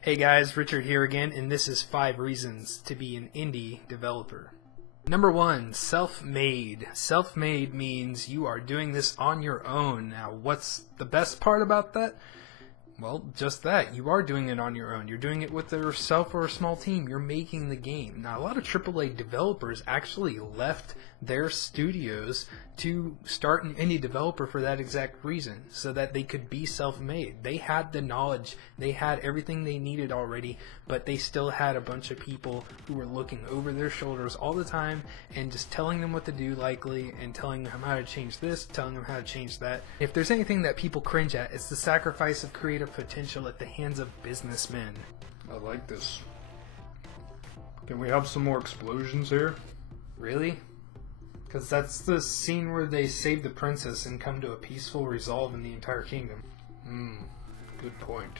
Hey guys, Richard here again, and this is 5 reasons to be an indie developer. Number 1, self-made. Self-made means you are doing this on your own. Now, what's the best part about that? Well, just that. You are doing it on your own. You're doing it with yourself or a small team. You're making the game. Now, a lot of AAA developers actually left their studios to start an indie developer for that exact reason, so that they could be self-made. They had the knowledge. They had everything they needed already, but they still had a bunch of people who were looking over their shoulders all the time and just telling them what to do likely and telling them how to change this, telling them how to change that. If there's anything that people cringe at, it's the sacrifice of creative potential at the hands of businessmen. I like this. Can we have some more explosions here? Really? Because that's the scene where they save the princess and come to a peaceful resolve in the entire kingdom. Good point.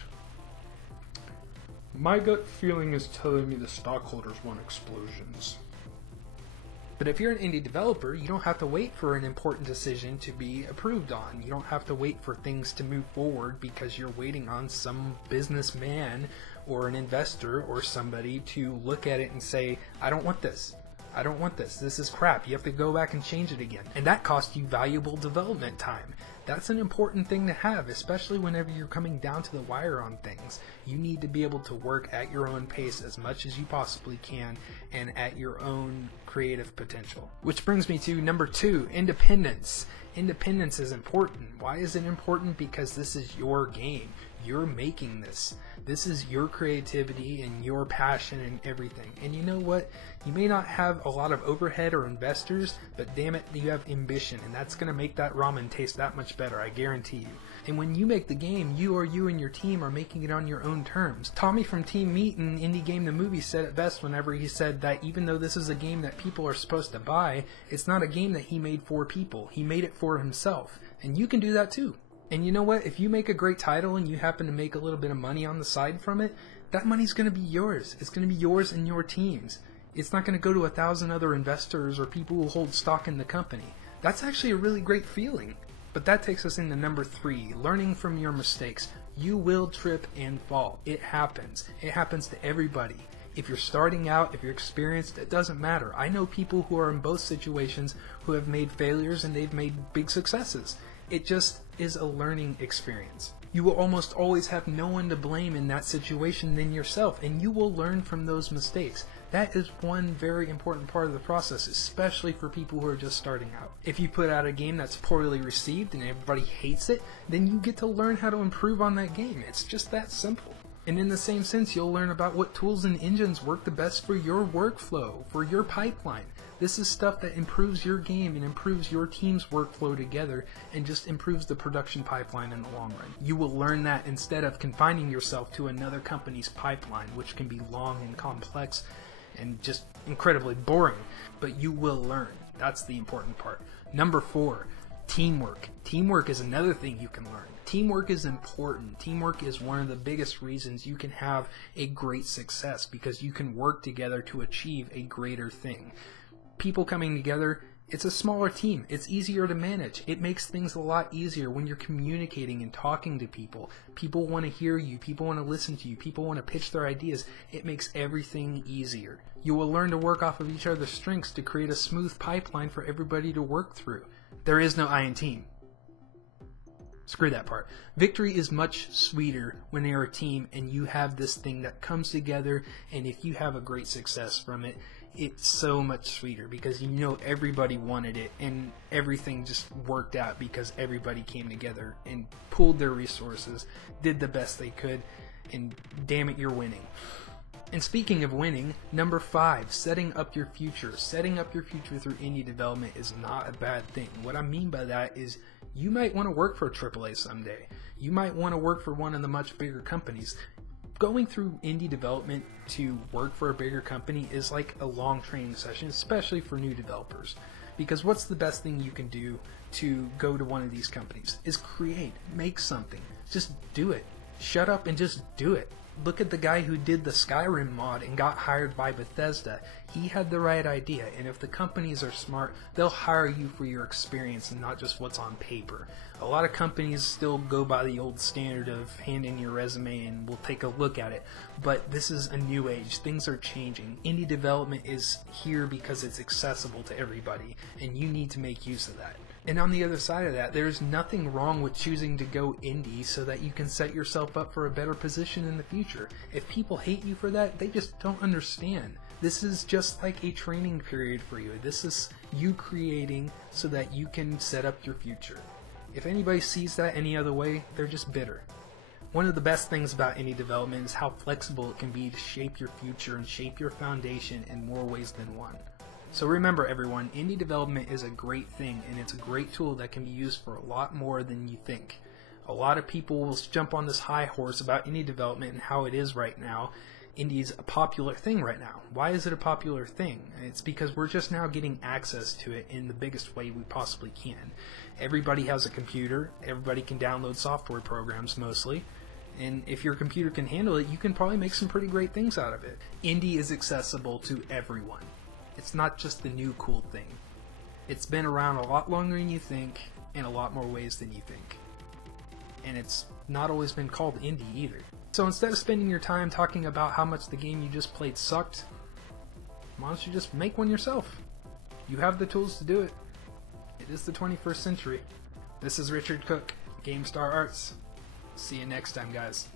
My gut feeling is telling me the stockholders want explosions. But if you're an indie developer, you don't have to wait for an important decision to be approved on. You don't have to wait for things to move forward because you're waiting on some businessman or an investor or somebody to look at it and say, I don't want this. I don't want this. This is crap. You have to go back and change it again. And that costs you valuable development time. That's an important thing to have, especially whenever you're coming down to the wire on things. You need to be able to work at your own pace as much as you possibly can and at your own creative potential. Which brings me to number 2, independence. Independence is important. Why is it important? Because this is your game. You're making this. This is your creativity and your passion and everything. And you know what? You may not have a lot of overhead or investors, but damn it, you have ambition, and that's going to make that ramen taste that much better, I guarantee you. And when you make the game, you and your team are making it on your own terms. Tommy from Team Meat in Indie Game the Movie said it best whenever he said that even though this is a game that people are supposed to buy, it's not a game that he made for people. He made it for himself. And you can do that too. And you know what? If you make a great title and you happen to make a little bit of money on the side from it, that money's going to be yours. It's going to be yours and your team's. It's not going to go to 1,000 other investors or people who hold stock in the company. That's actually a really great feeling. But that takes us into number 3, learning from your mistakes. You will trip and fall. It happens. It happens to everybody. If you're starting out, if you're experienced, it doesn't matter. I know people who are in both situations who have made failures and they've made big successes. It just is a learning experience. You will almost always have no one to blame in that situation than yourself, and you will learn from those mistakes. That is one very important part of the process, especially for people who are just starting out. If you put out a game that's poorly received and everybody hates it, then you get to learn how to improve on that game. It's just that simple. And in the same sense, you'll learn about what tools and engines work the best for your workflow, for your pipeline. This is stuff that improves your game and improves your team's workflow together and just improves the production pipeline in the long run. You will learn that instead of confining yourself to another company's pipeline, which can be long and complex and just incredibly boring. But you will learn. That's the important part. Number 4, teamwork. Teamwork is another thing you can learn. Teamwork is important. Teamwork is one of the biggest reasons you can have a great success, because you can work together to achieve a greater thing. People coming together, it's a smaller team. It's easier to manage. It makes things a lot easier when you're communicating and talking to people. People want to hear you. People want to listen to you. People want to pitch their ideas. It makes everything easier. You will learn to work off of each other's strengths to create a smooth pipeline for everybody to work through. There is no I in team. Screw that part. Victory is much sweeter when you're a team and you have this thing that comes together, and if you have a great success from it, it's so much sweeter because you know everybody wanted it and everything just worked out because everybody came together and pooled their resources, did the best they could, and damn it, you're winning. And speaking of winning, number 5, setting up your future. Setting up your future through indie development is not a bad thing. What I mean by that is you might want to work for AAA someday. You might want to work for one of the much bigger companies. Going through indie development to work for a bigger company is like a long training session, especially for new developers. Because what's the best thing you can do to go to one of these companies? Is create, make something. Just do it. Shut up and just do it. Look at the guy who did the Skyrim mod and got hired by Bethesda. He had the right idea, and if the companies are smart, they'll hire you for your experience and not just what's on paper. A lot of companies still go by the old standard of hand in your resume and we'll take a look at it. But this is a new age. Things are changing. Indie development is here because it's accessible to everybody, and you need to make use of that. And on the other side of that, there's nothing wrong with choosing to go indie so that you can set yourself up for a better position in the future. If people hate you for that, they just don't understand. This is just like a training period for you. This is you creating so that you can set up your future. If anybody sees that any other way, they're just bitter. One of the best things about indie development is how flexible it can be to shape your future and shape your foundation in more ways than one. So remember everyone, indie development is a great thing, and it's a great tool that can be used for a lot more than you think. A lot of people will jump on this high horse about indie development and how it is right now. Indie's a popular thing right now. Why is it a popular thing? It's because we're just now getting access to it in the biggest way we possibly can. Everybody has a computer, everybody can download software programs mostly, and if your computer can handle it, you can probably make some pretty great things out of it. Indie is accessible to everyone. It's not just the new cool thing. It's been around a lot longer than you think, in a lot more ways than you think. And it's not always been called indie either. So instead of spending your time talking about how much the game you just played sucked, why don't you just make one yourself? You have the tools to do it. It is the 21st century. This is Richard Cook, GameStar Arts. See you next time, guys.